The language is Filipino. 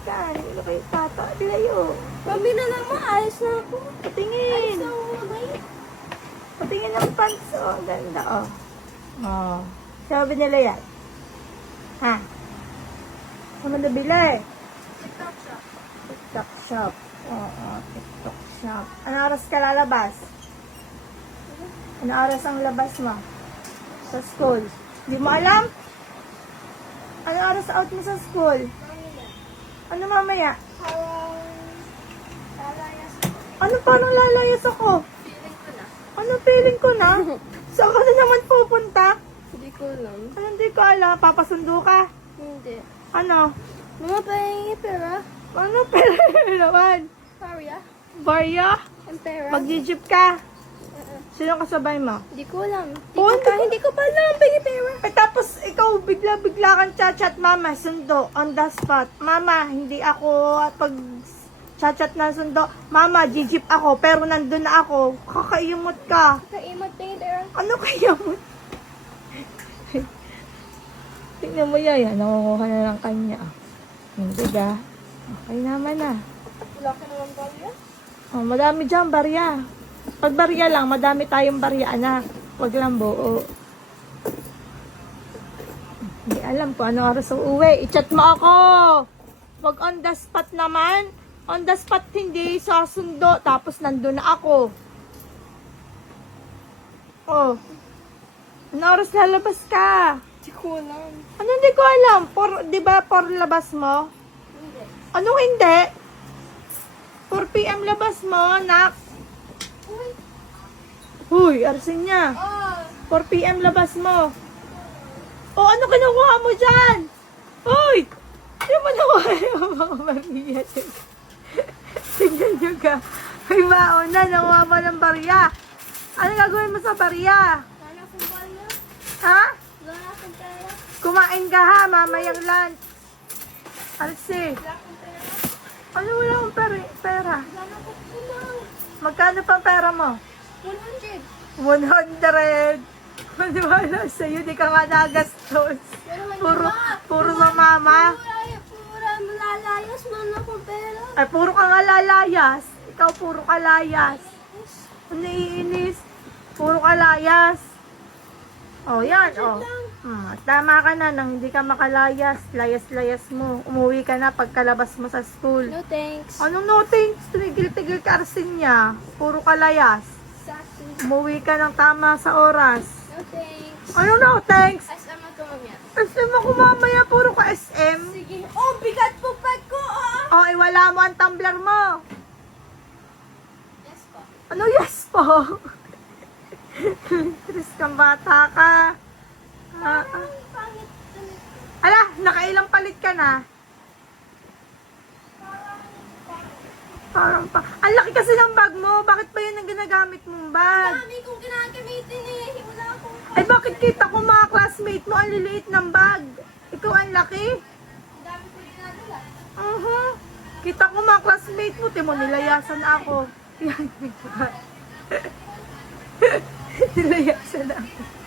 Kan, ano kayo tata? Dilayo. Mami na naman, ayos na ako. Patingin. Ayos na ako magay. Patingin ng pants. Oh, ganda. Oh. Oh. Sabi nila yan. Ha? Saan mo nabili? TikTok shop. TikTok shop. Oo, TikTok shop. Ano oras ka lalabas? Ano oras ang labas mo? Sa school? Hindi mo alam? Ano oras out mo sa school? Ano mamaya? Lalayas. Ano parang lalayas ako? Feeling ko na. Ano feeling ko na? Saan ka na naman pupunta? Hindi ko alam. Ano hindi ko alam? Papasundo ka? Hindi. Ano? Mama, pahingi pera. Ano pera naman? Paria. Barya? Ang pera. Mag-jeep ka? Sino kasabay mo? Hindi ko alam. Oh, Hindi ko pa alam. Pahingi pera. Eh tapos ikaw bigla-bigla kang chat-chat, mama, sundo, on the spot. Mama, hindi ako pag chat-chat na sundo. Mama, jeep ako, pero nandun na ako. Kakaimot ka. Kaimot, pahingi pera. Ano kaya mo? Tingnan mo yan, nakukuha na lang kanya. Hindi ka. Okay naman na. Wala ka naman paria. Oh, madami dyan, barya. Pag barya lang, madami tayong barya, anak. Huwag lang buo. Hindi alam ko ano oras uuwi. I-chat mo ako. Huwag on the spot naman. On the spot hindi sasundo. Tapos nandun na ako. Oh. Ano oras lalabas ka? Hindi ko alam. Ano hindi ko alam? Di ba 4 labas mo? Hindi. Anong hindi? 4 p.m. labas mo, anak. Uy. Huy, arsin niya. Oh. 4 p.m. labas mo. O, ano kinukuha mo dyan? Hoy! Hindi mo nakuha yung mga bariya. Tingnan nyo ka. May baon na, nakuha mo ng bariya. Ano gagawin mo sa bariya? Wala akong paria. Ha? Wala akong pera. Kumain ka ha, mamayang lunch. Arsi. Wala akong pera. Ano wala akong pera? Wala akong kulang. Magkano pang pera mo? 100. 100. Maniwala sa'yo, di ka nga nagastos. Puro sa mama. Pura malalayas man akong pera. Ay, puro ka nga lalayas. Ikaw, puro ka layas. Ano naiinis? Puro ka layas. Oh, yan, oh. Tama ka na nang hindi ka makalayas. Layas-layas mo. Umuwi ka na pagkalabas mo sa school. No thanks. Anong no thanks? Tigil-tigil ka arsin niya. Puro ka layas. Sassy. Umuwi ka ng tama sa oras. No thanks. Ano no thanks? SM ako mamaya. SM ako mamaya. Puro ka SM. Sige. Oh, bigat po pag ko, oh. Oh, iwala mo ang tumbler mo. Yes po. Ano yes po? Tris kang bata ka. Parang pangit. Ala, nakailang palit ka na? Parang pa. Ang laki kasi ng bag mo. Bakit ba yan ang ginagamit mong bag? Dami kong ginagamitin eh. Wala akong Ay, bakit kita ko mga classmate mo ang liliit ng bag? Ikaw ang laki? dami ko ginagawa. Kita ko mga classmate mo. Timo, nilayasan ako. Yan. Nilayasan ako.